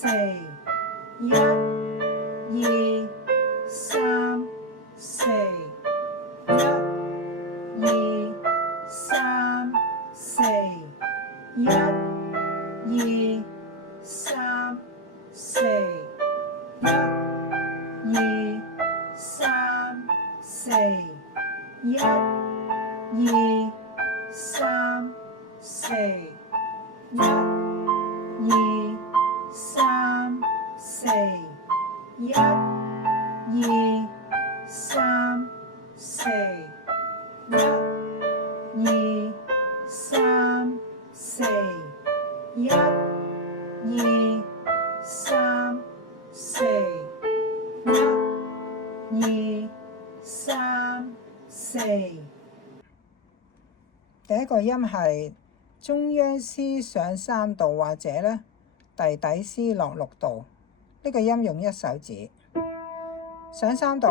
四，一、二、三、四，一、二、三、四，一、二、三、四，一、二、三、四，一、二、三、四，一、二、三、四，一、二、三、四，一、二、三、四，一、二、三、四，一、二、三、四。第一個音係中央絲上3度，或者咧弟弟絲落6度。呢個音用1手指，上3度，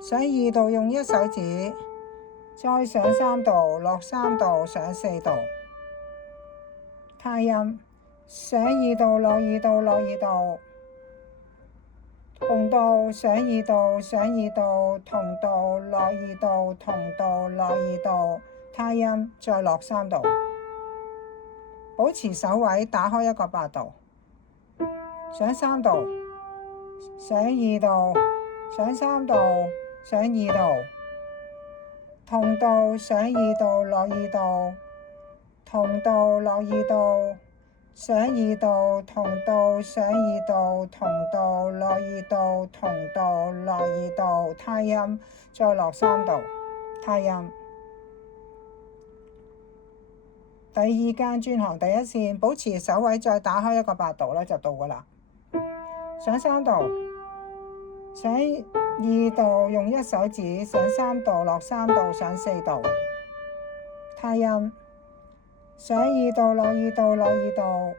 上2度用1手指，再上3度，落3度，上4度。他音上2度，落2度，落2度，同度上2度，上2度，同度落2度，同度落2度。他音再落3度，保持手位，打開一個8度，上3度，上2度，上3度，上2度，同度上2度，落2度，同度落2度，上2度，同度上2度，同度落2度，同度落2度。他音再落3度，他音。第2間轉行第1線，保持手位，再打開一個8度咧，就到噶啦。上3度，上2度用1手指，上3度，落3度，上4度。他音上2度，落2度，落2度，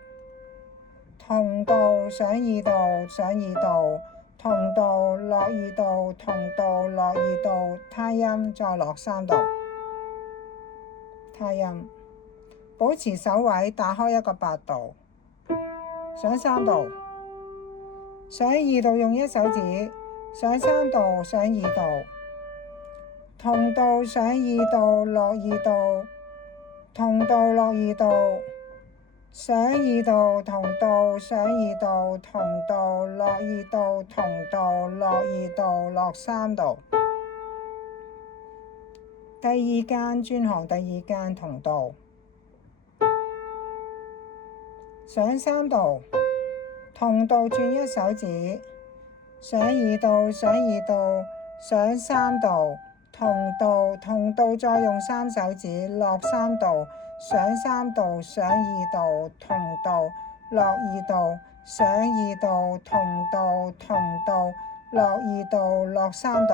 同度上2度，上2度，同度落2度，同度落2度。他音再落3度，他音。保持手位，打開一個8度，上3度，上2度用1手指，上3度，上2度，同度上2度，落2度，同度落2度，上2度，同度上2度，同度落2度，同度落2度，落3度。第2間轉行第2間同度。上3度，同度轉1手指，上2度，上2度，上3度，同度再用3手指，落3度，上3度，上2度，同度，落2度，上2度，同度，落2度，落3度。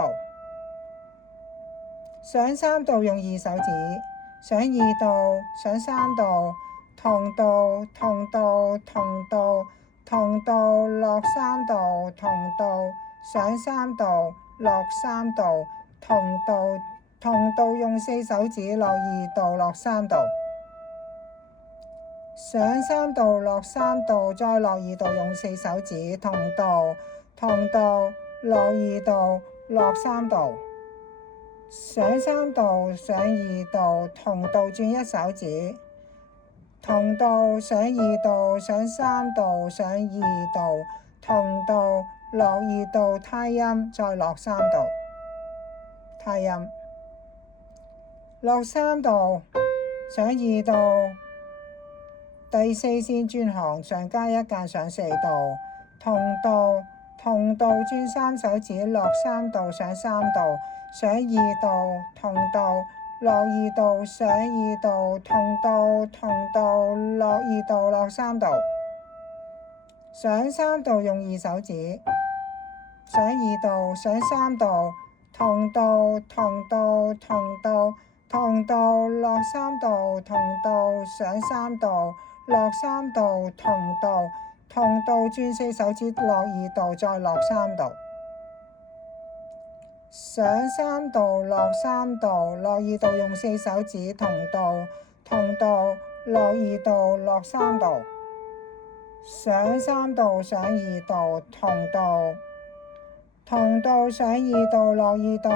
上3度用2手指，上2度，上3度，同度，落3度，同度，上3度，落3度，同度用4手指，落2度，落3度，上3度，落3度，再落2度，用4手指，同度，落2度，落3度，上3度，上2度，同度轉1手指，同度上2度，上3度，上2度，同度落2度。他音再落3度，他音落3度，上2度，第4線轉行上加1間上4度，同度轉3手指，落3度，上3度，上2度，同度落2度，上2度，同度落2度，落3度，上3度用2手指，上2度，上3度，同度落3度，同度上3度，落3度，同度轉4手指，落2度，再落3度，上3度，落3度，落2度用4手指，同度落2度，落3度，上3度上2度同度，同度上2度落2度，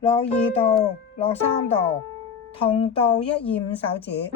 落2度落3度，同度1、2、5手指。